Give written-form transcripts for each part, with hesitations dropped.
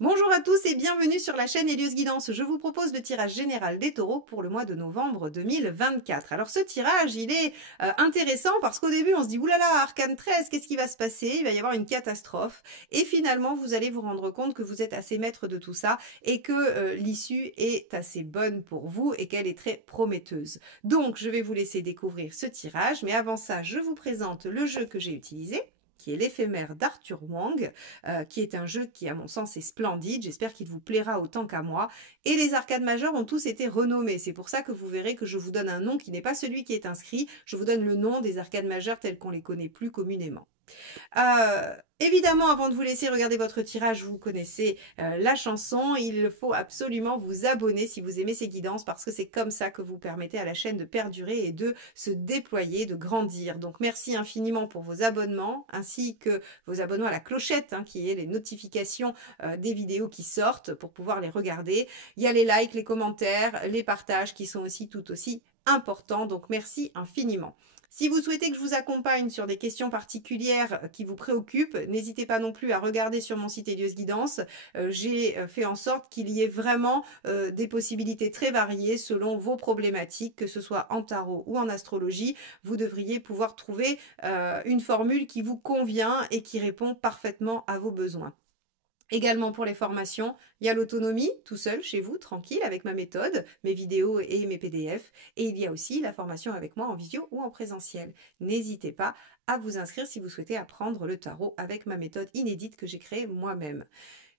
Bonjour à tous et bienvenue sur la chaîne Hélios Guidance. Je vous propose le tirage général des taureaux pour le mois de novembre 2024. Alors ce tirage, il est intéressant parce qu'au début, on se dit « Oulala, Arcane 13, qu'est-ce qui va se passer? Il va y avoir une catastrophe. » Et finalement, vous allez vous rendre compte que vous êtes assez maître de tout ça et que l'issue est assez bonne pour vous et qu'elle est très prometteuse. Donc, je vais vous laisser découvrir ce tirage. Mais avant ça, je vous présente le jeu que j'ai utilisé, qui est l'éphémère d'Arthur Wang, qui est un jeu qui, à mon sens, est splendide. J'espère qu'il vous plaira autant qu'à moi. Et les arcades majeures ont tous été renommés. C'est pour ça que vous verrez que je vous donne un nom qui n'est pas celui qui est inscrit. Je vous donne le nom des arcades majeures telles qu'on les connaît plus communément. Évidemment, avant de vous laisser regarder votre tirage, vous connaissez la chanson. Il faut absolument vous abonner si vous aimez ces guidances parce que c'est comme ça que vous permettez à la chaîne de perdurer et de se déployer, de grandir. Donc merci infiniment pour vos abonnements ainsi que vos abonnements à la clochette qui est les notifications des vidéos qui sortent pour pouvoir les regarder. Il y a les likes, les commentaires, les partages qui sont aussi tout aussi importants. Donc merci infiniment. Si vous souhaitez que je vous accompagne sur des questions particulières qui vous préoccupent, n'hésitez pas non plus à regarder sur mon site Hélios Guidance. J'ai fait en sorte qu'il y ait vraiment des possibilités très variées selon vos problématiques, que ce soit en tarot ou en astrologie. Vous devriez pouvoir trouver une formule qui vous convient et qui répond parfaitement à vos besoins. Également pour les formations, il y a l'autonomie, tout seul, chez vous, tranquille, avec ma méthode, mes vidéos et mes PDF. Et il y a aussi la formation avec moi en visio ou en présentiel. N'hésitez pas à vous inscrire si vous souhaitez apprendre le tarot avec ma méthode inédite que j'ai créée moi-même.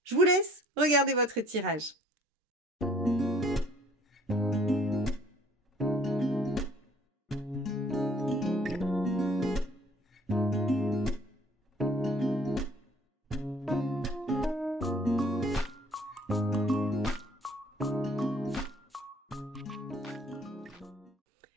Je vous laisse regarder votre tirage.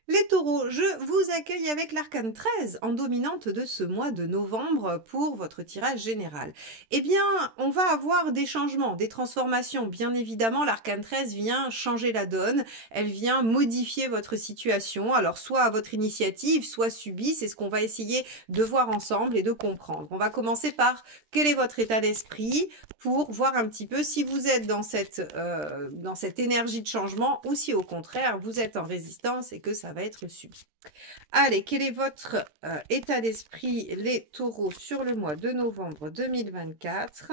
Les taureaux, je vous accueille avec l'arcane 13 en dominante de ce mois de novembre pour votre tirage général. Eh bien, on va avoir des changements, des transformations. Bien évidemment, l'arcane 13 vient changer la donne, elle vient modifier votre situation, alors soit à votre initiative, soit subie, c'est ce qu'on va essayer de voir ensemble et de comprendre. On va commencer par quel est votre état d'esprit pour voir un petit peu si vous êtes dans cette énergie de changement ou si au contraire vous êtes en résistance et que ça va être subi. Allez, quel est votre état d'esprit, les taureaux, sur le mois de novembre 2024?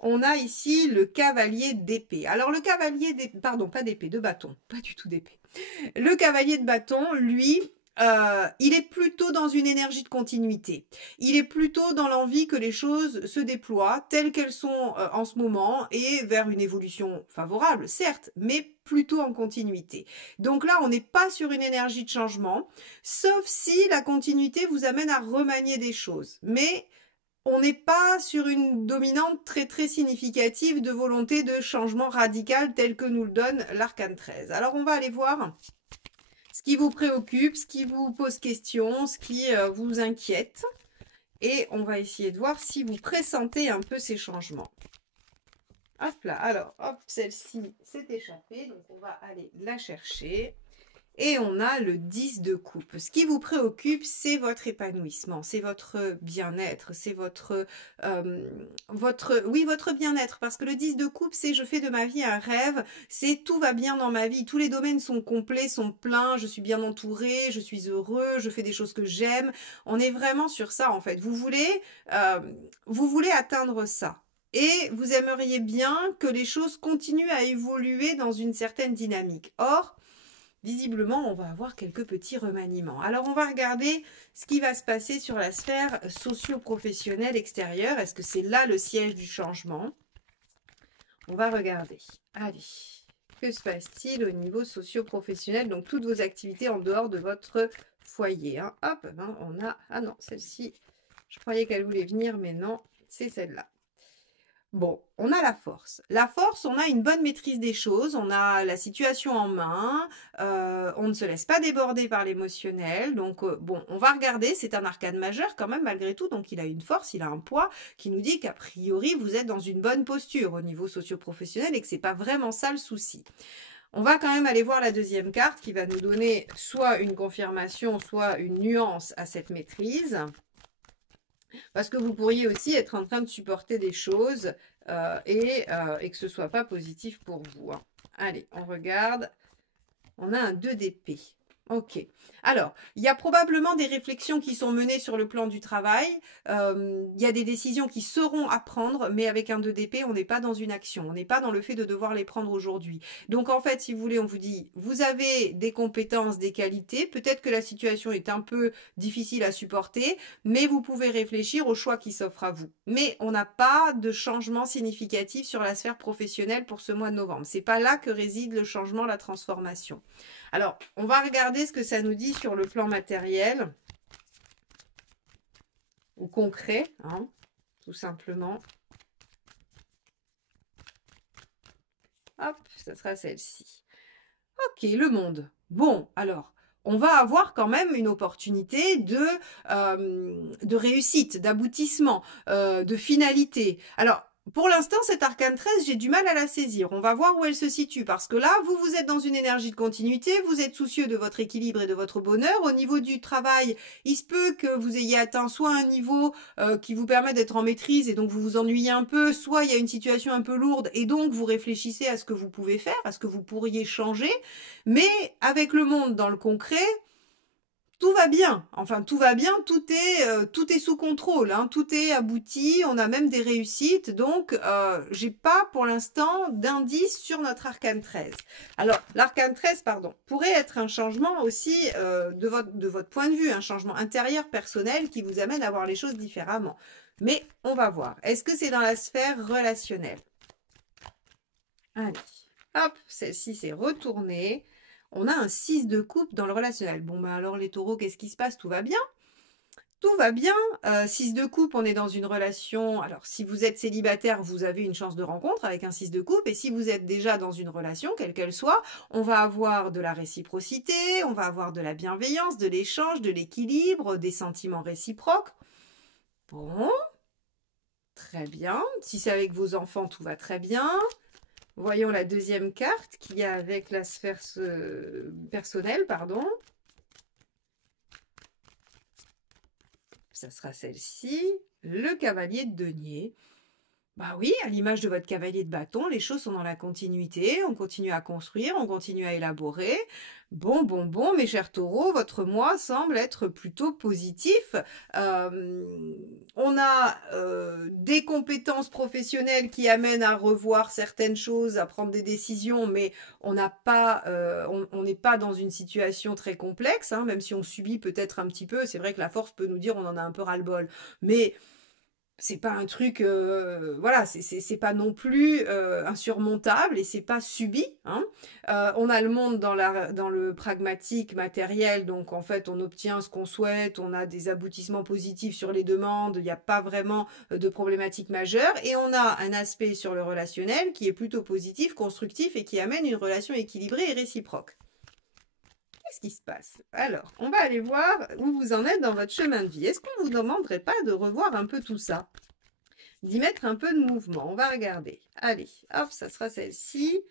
On a ici le cavalier d'épée. Alors le cavalier d'épée, pardon, pas d'épée, de bâton, pas du tout d'épée. Le cavalier de bâton, lui, il est plutôt dans une énergie de continuité. Il est plutôt dans l'envie que les choses se déploient telles qu'elles sont en ce moment et vers une évolution favorable, certes, mais plutôt en continuité. Donc là, on n'est pas sur une énergie de changement, sauf si la continuité vous amène à remanier des choses. Mais on n'est pas sur une dominante très très significative de volonté de changement radical tel que nous le donne l'arcane 13. Alors on va aller voir ce qui vous préoccupe, ce qui vous pose question, ce qui vous inquiète. Et on va essayer de voir si vous pressentez un peu ces changements. Hop là, alors, hop, celle-ci s'est échappée, donc on va aller la chercher. Et on a le 10 de coupe. Ce qui vous préoccupe, c'est votre épanouissement, c'est votre bien-être, c'est votre bien-être. Parce que le 10 de coupe, c'est je fais de ma vie un rêve, c'est tout va bien dans ma vie, tous les domaines sont complets, sont pleins, je suis bien entourée, je suis heureux, je fais des choses que j'aime. On est vraiment sur ça en fait. Vous voulez atteindre ça. Et vous aimeriez bien que les choses continuent à évoluer dans une certaine dynamique. Or, visiblement, on va avoir quelques petits remaniements. Alors, on va regarder ce qui va se passer sur la sphère socio-professionnelle extérieure. Est-ce que c'est là le siège du changement? On va regarder. Allez, que se passe-t-il au niveau socio-professionnel? Donc, toutes vos activités en dehors de votre foyer. Hein. Hop, on a... Ah non, celle-ci, je croyais qu'elle voulait venir, mais non, c'est celle-là. Bon, on a la force. La force, on a une bonne maîtrise des choses, on a la situation en main, on ne se laisse pas déborder par l'émotionnel. Donc, bon, on va regarder, c'est un arcane majeur quand même malgré tout, donc il a une force, il a un poids qui nous dit qu'a priori, vous êtes dans une bonne posture au niveau socio-professionnel et que c'est pas vraiment ça le souci. On va quand même aller voir la deuxième carte qui va nous donner soit une confirmation, soit une nuance à cette maîtrise. Parce que vous pourriez aussi être en train de supporter des choses et que ce soit pas positif pour vous, hein. Allez, on regarde. On a un 2 d'épée. Ok. Alors, il y a probablement des réflexions qui sont menées sur le plan du travail. Il y a des décisions qui seront à prendre, mais avec un 2 d'épée, on n'est pas dans une action. On n'est pas dans le fait de devoir les prendre aujourd'hui. Donc, en fait, si vous voulez, on vous dit, vous avez des compétences, des qualités. Peut-être que la situation est un peu difficile à supporter, mais vous pouvez réfléchir au choix qui s'offre à vous. Mais on n'a pas de changement significatif sur la sphère professionnelle pour ce mois de novembre. C'est pas là que réside le changement, la transformation. Alors, on va regarder ce que ça nous dit sur le plan matériel ou concret, hein, tout simplement. Hop, ça sera celle-ci. Ok, le monde. Bon, alors, on va avoir quand même une opportunité de réussite, d'aboutissement, de finalité. Alors, pour l'instant, cette arcane 13, j'ai du mal à la saisir. On va voir où elle se situe, parce que là, vous êtes dans une énergie de continuité, vous êtes soucieux de votre équilibre et de votre bonheur. Au niveau du travail, il se peut que vous ayez atteint soit un niveau qui vous permet d'être en maîtrise et donc vous vous ennuyez un peu, soit il y a une situation un peu lourde et donc vous réfléchissez à ce que vous pouvez faire, à ce que vous pourriez changer. Mais avec le monde dans le concret, tout va bien. Enfin, tout va bien, tout est sous contrôle, hein, tout est abouti, on a même des réussites. Donc, j'ai pas pour l'instant d'indice sur notre arcane 13. Alors, l'arcane 13, pardon, pourrait être un changement aussi de votre point de vue, un changement intérieur personnel qui vous amène à voir les choses différemment. Mais on va voir. Est-ce que c'est dans la sphère relationnelle? Allez, hop, celle-ci s'est retournée. On a un 6 de coupe dans le relationnel. Bon, bah alors les taureaux, qu'est-ce qui se passe? Tout va bien? Tout va bien. 6 de coupe, on est dans une relation. Alors, si vous êtes célibataire, vous avez une chance de rencontre avec un 6 de coupe. Et si vous êtes déjà dans une relation, quelle qu'elle soit, on va avoir de la réciprocité, on va avoir de la bienveillance, de l'échange, de l'équilibre, des sentiments réciproques. Bon, très bien. Si c'est avec vos enfants, tout va très bien. Voyons la deuxième carte qu'il y a avec la sphère personnelle, pardon. Ça sera celle-ci, le cavalier de denier. Bah oui, à l'image de votre cavalier de bâton, les choses sont dans la continuité, on continue à construire, on continue à élaborer. Bon, mes chers taureaux, votre mois semble être plutôt positif. On a des compétences professionnelles qui amènent à revoir certaines choses, à prendre des décisions, mais on n'a pas, on n'est pas dans une situation très complexe, hein, même si on subit peut-être un petit peu. C'est vrai que la force peut nous dire on en a un peu ras-le-bol, mais c'est pas un truc, voilà, c'est pas non plus insurmontable et c'est pas subi, hein. On a le monde dans le pragmatique matériel, donc en fait on obtient ce qu'on souhaite, on a des aboutissements positifs sur les demandes, il n'y a pas vraiment de problématiques majeures et on a un aspect sur le relationnel qui est plutôt positif, constructif et qui amène une relation équilibrée et réciproque. Qu'est-ce qui se passe? Alors, on va aller voir où vous en êtes dans votre chemin de vie. Est-ce qu'on ne vous demanderait pas de revoir un peu tout ça? D'y mettre un peu de mouvement. On va regarder. Allez, hop, ça sera celle-ci.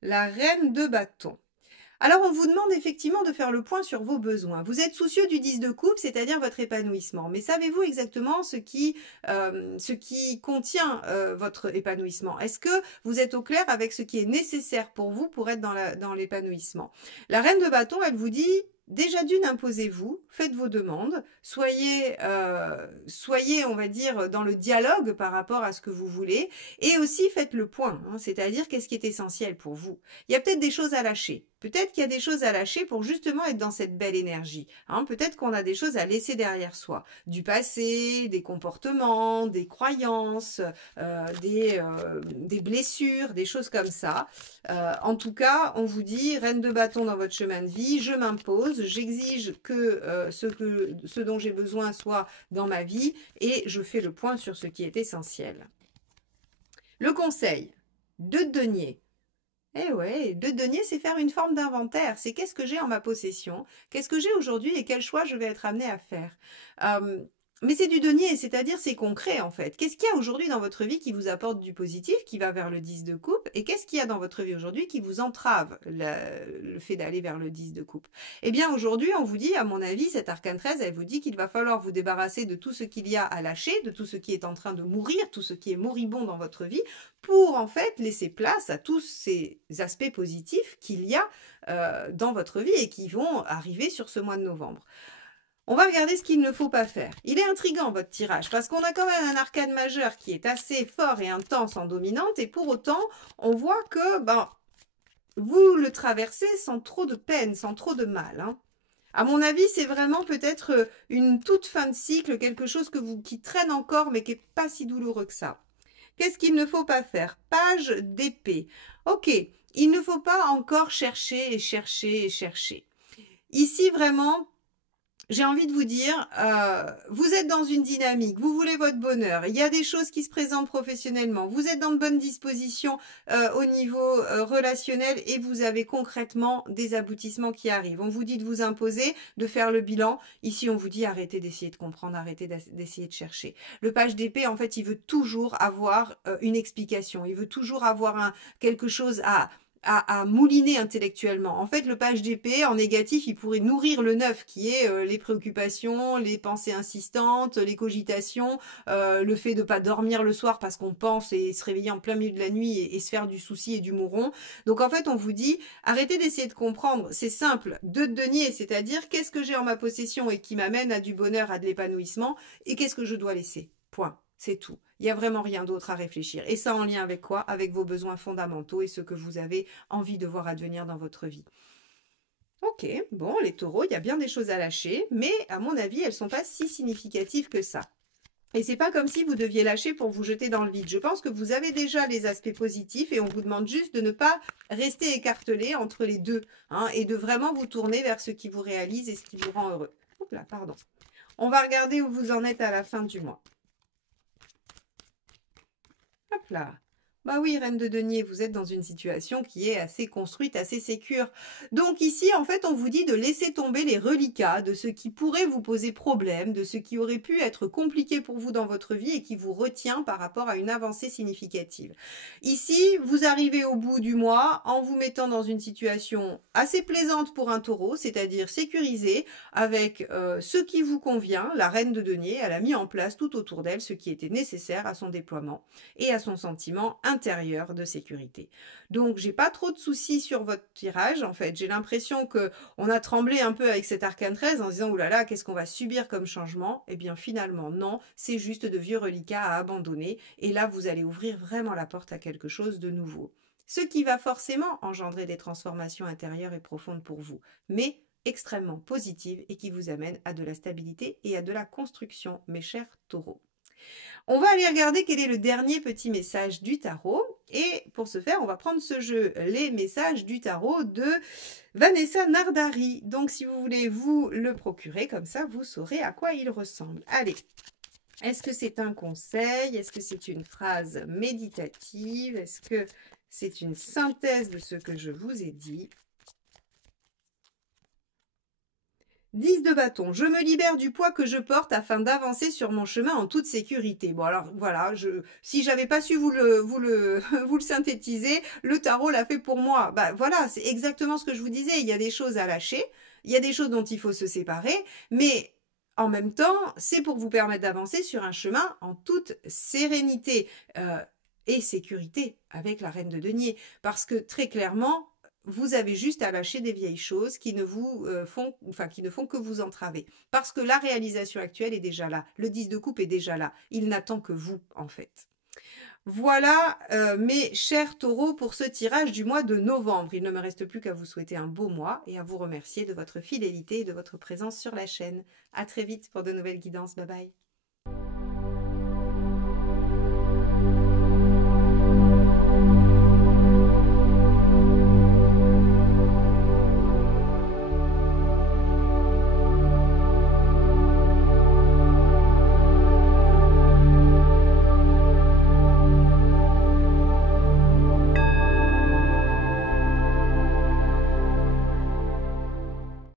La reine de bâton. Alors, on vous demande effectivement de faire le point sur vos besoins. Vous êtes soucieux du 10 de coupe, c'est-à-dire votre épanouissement. Mais savez-vous exactement ce qui contient votre épanouissement? Est-ce que vous êtes au clair avec ce qui est nécessaire pour vous pour être dans l'épanouissement? La reine de bâton, elle vous dit... Déjà d'une, imposez-vous, faites vos demandes, soyez, on va dire, dans le dialogue par rapport à ce que vous voulez, et aussi faites le point, hein, c'est-à-dire qu'est-ce qui est essentiel pour vous. Il y a peut-être des choses à lâcher. Peut-être qu'il y a des choses à lâcher pour justement être dans cette belle énergie. Hein. Peut-être qu'on a des choses à laisser derrière soi. Du passé, des comportements, des croyances, des blessures, des choses comme ça. En tout cas, on vous dit, reine de bâton dans votre chemin de vie, je m'impose, j'exige que ce dont j'ai besoin soit dans ma vie et je fais le point sur ce qui est essentiel. Le conseil, de denier. Eh ouais, de denier, c'est faire une forme d'inventaire. C'est qu'est-ce que j'ai en ma possession, qu'est-ce que j'ai aujourd'hui et quel choix je vais être amené à faire. Mais c'est du denier, c'est-à-dire c'est concret en fait. Qu'est-ce qu'il y a aujourd'hui dans votre vie qui vous apporte du positif, qui va vers le 10 de coupe, et qu'est-ce qu'il y a dans votre vie aujourd'hui qui vous entrave le fait d'aller vers le 10 de coupe? Eh bien aujourd'hui, on vous dit, à mon avis, cette arcane 13, elle vous dit qu'il va falloir vous débarrasser de tout ce qu'il y a à lâcher, de tout ce qui est en train de mourir, tout ce qui est moribond dans votre vie, pour en fait laisser place à tous ces aspects positifs qu'il y a dans votre vie et qui vont arriver sur ce mois de novembre. On va regarder ce qu'il ne faut pas faire. Il est intriguant votre tirage parce qu'on a quand même un arcane majeur qui est assez fort et intense en dominante et pour autant on voit que vous le traversez sans trop de peine, sans trop de mal. Hein. À mon avis, c'est vraiment peut-être une toute fin de cycle, quelque chose qui traîne encore mais qui n'est pas si douloureux que ça. Qu'est-ce qu'il ne faut pas faire? Page d'épée. Ok, il ne faut pas encore chercher et chercher et chercher. Ici, vraiment, j'ai envie de vous dire, vous êtes dans une dynamique, vous voulez votre bonheur, il y a des choses qui se présentent professionnellement, vous êtes dans de bonnes dispositions au niveau relationnel et vous avez concrètement des aboutissements qui arrivent. On vous dit de vous imposer, de faire le bilan. Ici, on vous dit arrêtez d'essayer de comprendre, arrêtez d'essayer de chercher. Le page d'épée, en fait, il veut toujours avoir une explication, il veut toujours avoir quelque chose à mouliner intellectuellement. En fait, le page d'épée, en négatif, il pourrait nourrir le 9, qui est les préoccupations, les pensées insistantes, les cogitations, le fait de pas dormir le soir parce qu'on pense et se réveiller en plein milieu de la nuit et se faire du souci et du mouron. Donc en fait, on vous dit, arrêtez d'essayer de comprendre. C'est simple, de denier, c'est-à-dire qu'est-ce que j'ai en ma possession et qui m'amène à du bonheur, à de l'épanouissement, et qu'est-ce que je dois laisser. Point. C'est tout. Il n'y a vraiment rien d'autre à réfléchir. Et ça en lien avec quoi? Avec vos besoins fondamentaux et ce que vous avez envie de voir advenir dans votre vie. Ok, bon, les taureaux, il y a bien des choses à lâcher, mais à mon avis, elles ne sont pas si significatives que ça. Et c'est pas comme si vous deviez lâcher pour vous jeter dans le vide. Je pense que vous avez déjà les aspects positifs et on vous demande juste de ne pas rester écartelé entre les deux hein, et de vraiment vous tourner vers ce qui vous réalise et ce qui vous rend heureux. Oups là, pardon. On va regarder où vous en êtes à la fin du mois. Hop là. Bah oui, reine de denier, vous êtes dans une situation qui est assez construite, assez sécure. Donc ici, en fait, on vous dit de laisser tomber les reliquats de ce qui pourrait vous poser problème, de ce qui aurait pu être compliqué pour vous dans votre vie et qui vous retient par rapport à une avancée significative. Ici, vous arrivez au bout du mois en vous mettant dans une situation assez plaisante pour un taureau, c'est-à-dire sécurisée, avec ce qui vous convient. La reine de denier, elle a mis en place tout autour d'elle ce qui était nécessaire à son déploiement et à son sentiment intérieur de sécurité. Donc, j'ai pas trop de soucis sur votre tirage. En fait, j'ai l'impression que on a tremblé un peu avec cet arcane 13 en se disant, oulala, qu'est-ce qu'on va subir comme changement? Eh bien, finalement, non. C'est juste de vieux reliquats à abandonner. Et là, vous allez ouvrir vraiment la porte à quelque chose de nouveau. Ce qui va forcément engendrer des transformations intérieures et profondes pour vous. Mais extrêmement positives et qui vous amènent à de la stabilité et à de la construction, mes chers taureaux. On va aller regarder quel est le dernier petit message du tarot. Et pour ce faire, on va prendre ce jeu, les messages du tarot de Vanessa Nardari. Donc, si vous voulez vous le procurer, comme ça, vous saurez à quoi il ressemble. Allez, est-ce que c'est un conseil? Est-ce que c'est une phrase méditative? Est-ce que c'est une synthèse de ce que je vous ai dit? 10 de bâton. Je me libère du poids que je porte afin d'avancer sur mon chemin en toute sécurité. Bon alors voilà, si j'avais pas su vous le synthétiser, le tarot l'a fait pour moi. Bah voilà, c'est exactement ce que je vous disais. Il y a des choses à lâcher, il y a des choses dont il faut se séparer, mais en même temps, c'est pour vous permettre d'avancer sur un chemin en toute sérénité et sécurité avec la reine de denier. Parce que très clairement, vous avez juste à lâcher des vieilles choses qui ne font que vous entraver. Parce que la réalisation actuelle est déjà là. Le 10 de coupe est déjà là. Il n'attend que vous, en fait. Voilà, mes chers taureaux, pour ce tirage du mois de novembre. Il ne me reste plus qu'à vous souhaiter un beau mois et à vous remercier de votre fidélité et de votre présence sur la chaîne. À très vite pour de nouvelles guidances. Bye bye.